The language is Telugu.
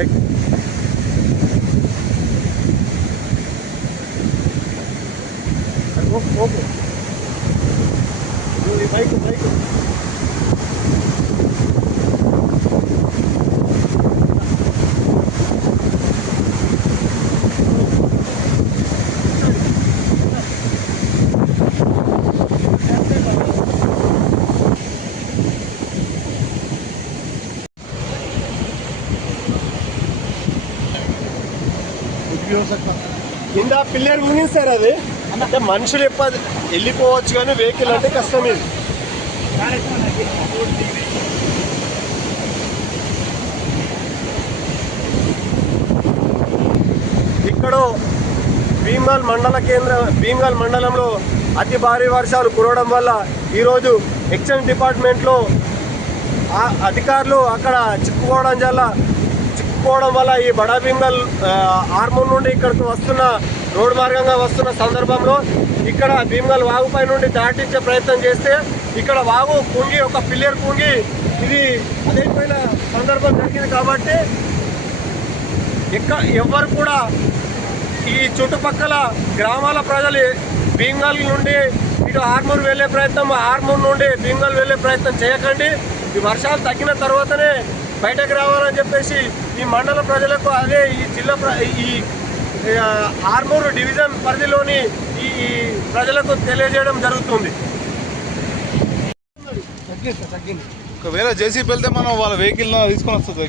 mic úp úp đi mic mic కింద పిల్లర్ ముగింది సార్ అది. అంటే మనుషులు ఎప్ప వెళ్ళిపోవచ్చు కానీ వెహికల్ అంటే కష్టం ఇది. ఇక్కడ భీమ్గల్ మండల కేంద్ర భీమ్గల్ మండలంలో అతి భారీ వర్షాలు కురవడం వల్ల ఈరోజు ఎక్సైజ్ డిపార్ట్మెంట్లో అధికారులు అక్కడ చిక్కుకోవడం వల్ల తప్పుకోవడం వల్ల ఈ బడా భీమ్గల్ ఆర్మూర్ నుండి ఇక్కడికి వస్తున్న రోడ్డు మార్గంగా వస్తున్న సందర్భంలో ఇక్కడ భీమ్గల్ వాగుపై నుండి దాటించే ప్రయత్నం చేస్తే ఇక్కడ వాగు కుంగి ఒక పిల్లర్ కుంగి ఇది అదైపోయిన సందర్భం జరిగింది కాబట్టి ఇక్క ఎవ్వరు కూడా ఈ చుట్టుపక్కల గ్రామాల ప్రజలు భీమ్గల్ నుండి ఇటు ఆర్మూర్ వెళ్ళే ప్రయత్నం ఆర్మూర్ నుండి భీమ్గల్ వెళ్ళే ప్రయత్నం చేయకండి. ఈ వర్షాలు తగ్గిన తర్వాతనే బయటకు రావాలని చెప్పేసి ఈ మండల ప్రజలకు అదే ఈ జిల్లా ప్ర ఈ ఆర్మూర్ డివిజన్ పరిధిలోని ఈ ప్రజలకు తెలియజేయడం జరుగుతుంది. ఒకవేళ జేసీపీ వెళ్తే మనం వాళ్ళ వెహికల్ తీసుకొని వస్తుంది